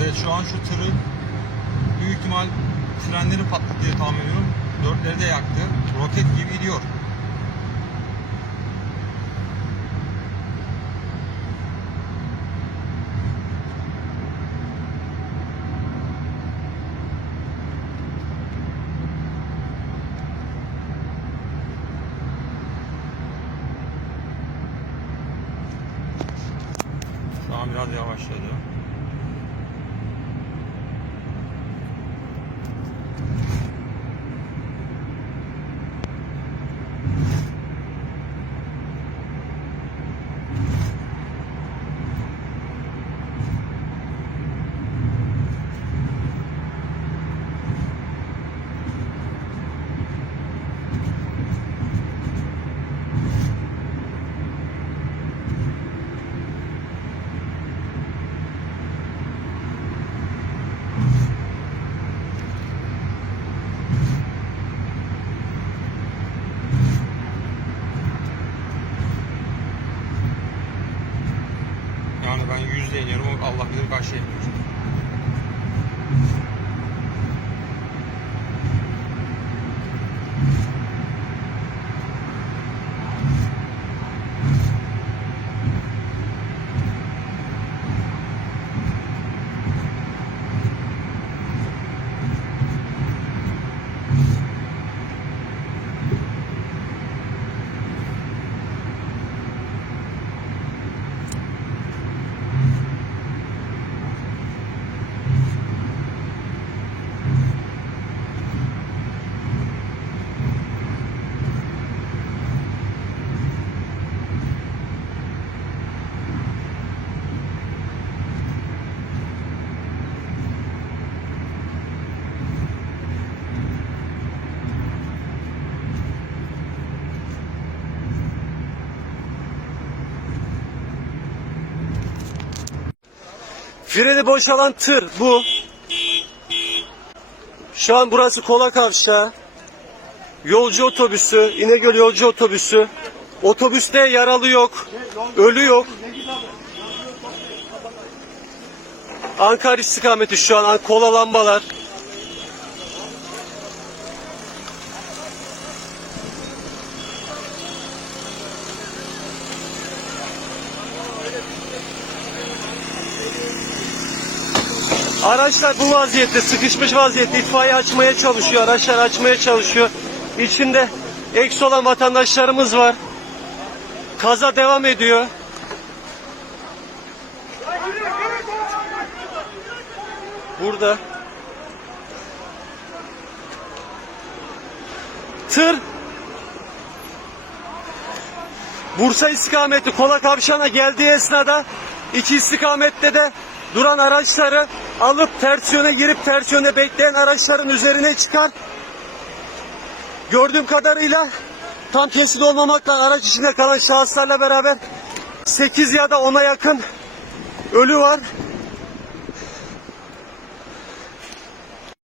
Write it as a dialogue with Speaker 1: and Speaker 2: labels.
Speaker 1: Evet şu an şu tırın büyük ihtimal frenleri patladı diye tahmin ediyorum. Dörtleri de yaktı. Roket gibi gidiyor. Şu an biraz yavaşladı. Yani ben yüzde iniyorum. Allah bilir kaç şey iniyor. Freni boşalan tır bu. Şu an burası Kola Kavşağı. Yolcu otobüsü, İnegöl yolcu otobüsü. Otobüste yaralı yok, ölü yok. Ankara istikameti şu an kola lambalar. Araçlar bu vaziyette, sıkışmış vaziyette itfaiye açmaya çalışıyor, araçlar açmaya çalışıyor. İçinde eks olan vatandaşlarımız var. Kaza devam ediyor. Burada. Tır Bursa istikameti Kola Kavşağı'na geldiği esnada iki istikamette de duran araçları alıp ters yöne girip ters yöne bekleyen araçların üzerine çıkar. Gördüğüm kadarıyla tam kesin olmamakla araç içinde kalan şahıslarla beraber 8 ya da 10'a yakın ölü var.